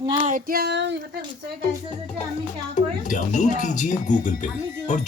না এতিয়া ইহঁতে হুঁচৰি গাইছে যেতিয়া আমি সেৱা কৰিম डाउनलोड कीजिए गूगल पे और